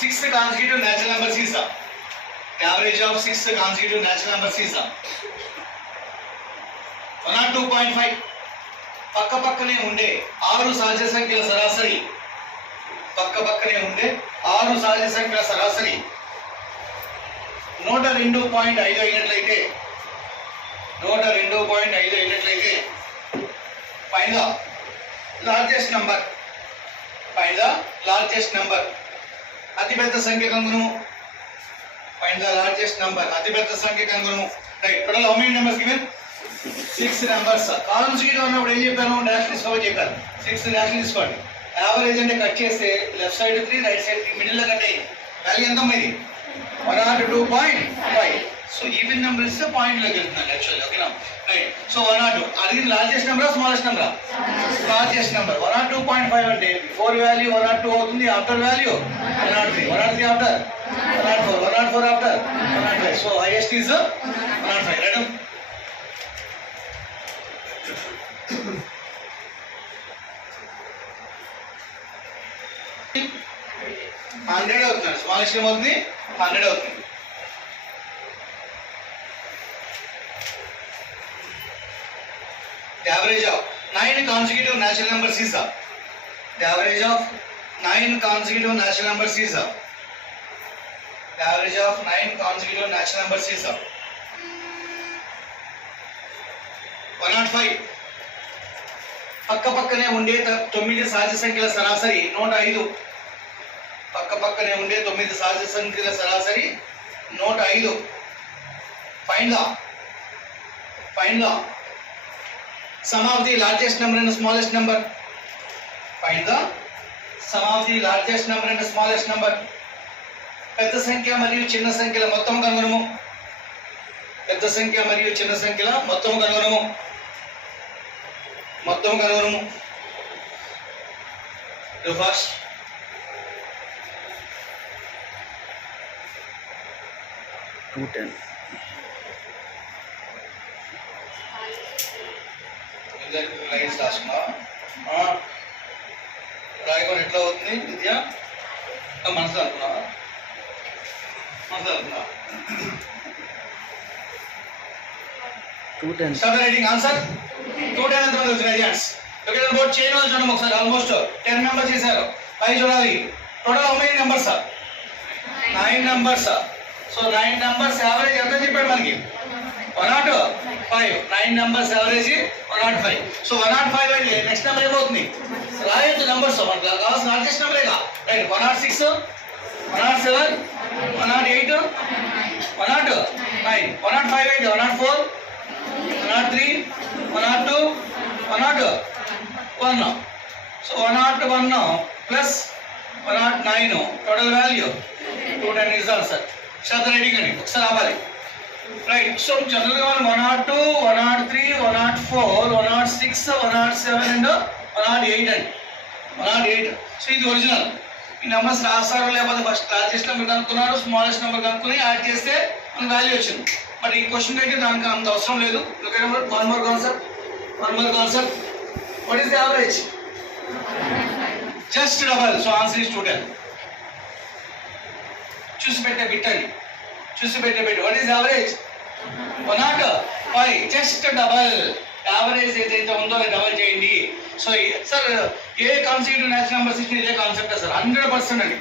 6th consecutive natural numbers is the average of 6th consecutive natural numbers is the 102.5. పక్క పక్కనే ఉండే 6 సహజ సంఖ్యల సరాసరి, పక్క పక్కనే ఉండే 6 సహజ సంఖ్యల సరాసరి 102.5 అయినట్లయితే, 102.5 అయినట్లయితే find the largest number, find the largest number, అతి పెద్ద సంఖ్య కనుగొను. find the largest number, అతి పెద్ద సంఖ్య కనుగొను. Right, total how many numbers given? 6 numbers. Columns గిట్ ఉన్నప్పుడు ఏం చెప్పాను? డాష్ తీసుకోమని చెప్పాను. 6 డాష్ తీసుకోండి. యావరేజ్ అంటే కట్ చేస్తే left side 3, right side 3, middle లో కట్ అయ్యింది. వాల్యూ ఎంత ఇది? 102.5. సో ఈవెన్ నెంబర్ ఇస్తే పాయింట్ లోకి వెళ్తున్నాను యాక్చువల్లీ. ఓకేనా? రైట్. సో 102 అడిగింది లార్జెస్ట్ నెంబరా స్మాలెస్ట్ నెంబరా? Largest number. 102.5 అంటే బిఫోర్ వాల్యూ 102 అవుతుంది, after value 103, 103 after 104, 104 after 105. So highest is 105. Right, 100 అవుతుంది. స్మాలెస్ట్ ఏమవుతుంది? 100 అవుతుంది. The average of 9 consecutive natural numbers is the average of 9 consecutive natural numbers is the average of 9 consecutive natural numbers is the 105. పక్క పక్కనే ఉండే 9 సహజ సంఖ్యల సరాసరి 105. పక్క పక్కనే ఉండే 9 సహజ సంఖ్యల సరాసరి 105. find the sum of the largest number and the smallest number. find the sum of the largest number and the smallest number. పెద్ద సంఖ్య మరియు చిన్న సంఖ్యల మొత్తం కనుగొనము. పెద్ద సంఖ్య మరియు చిన్న సంఖ్యల మొత్తం కనుగొనము. మొత్తం కనుగొనము. Do first. లైన్స్ రాసుకున్నా రాయకొని ఎట్లా అవుతుంది విద్య? మనసు అనుకున్నావా? మనసు అనుకున్నావా? Start writing answer. 210 ఎంతమంది వచ్చినాయి రిజల్ట్స్? ఓకే, బోర్డ్ చేయడం చూడండి ఒకసారి. ఆల్మోస్ట్ 10 మెంబర్స్ చేశారు. 5 చూడాలి. Total how many numbers? 9 numbers. So 9 numbers average ఎంత చెప్పాడు మనకి? 105. 9 నెంబర్స్ యావరేజ్ 105. సో 105 అంటే నెక్స్ట్ నెంబర్ ఏమవుతుంది? రాయొచ్చు నెంబర్స్. మనకు కావాల్సిన లార్జెస్ట్ నెంబరేగా. రైట్. 106, 107, 108, 109, 105 అయితే 104, 103, 102, 101. సో 101 ప్లస్ 109 టోటల్ వాల్యూ 210 ఇస్ ఆన్సర్. శ్రద్ధ రైటింగ్ అండి, ఒకసారి ఆపాలి. రైట్. సో జనరల్గా మనం 102, 103, 104, 106, 107 అండ్ 108 అండి. 108. సో ఇది ఒరిజినల్. ఈ నెంబర్స్ రాస్తారు, లేకపోతే ఫస్ట్ లార్జెస్ట్ నెంబర్ కనుక్కున్నారు, స్మాలెస్ట్ నెంబర్ కనుక్కుని యాడ్ చేస్తే మనకు వాల్యూ వచ్చింది. బట్ ఈ క్వశ్చన్ అయితే దానికి అంత అవసరం లేదు. One more concept. What is the average? Just double. So answer is 210. చూసి పెట్టే బిట్టండి, చూసి పెట్టే bit. What is average? 105. Just double. Average ఏదైతే ఉందో అది డబల్ చేయండి. సో సార్ ఏ కాన్సెప్ట్ న్యాచురల్ నెంబర్స్ ఇచ్చిన ఇదే కాన్సెప్ట్ సార్. 100% అండి.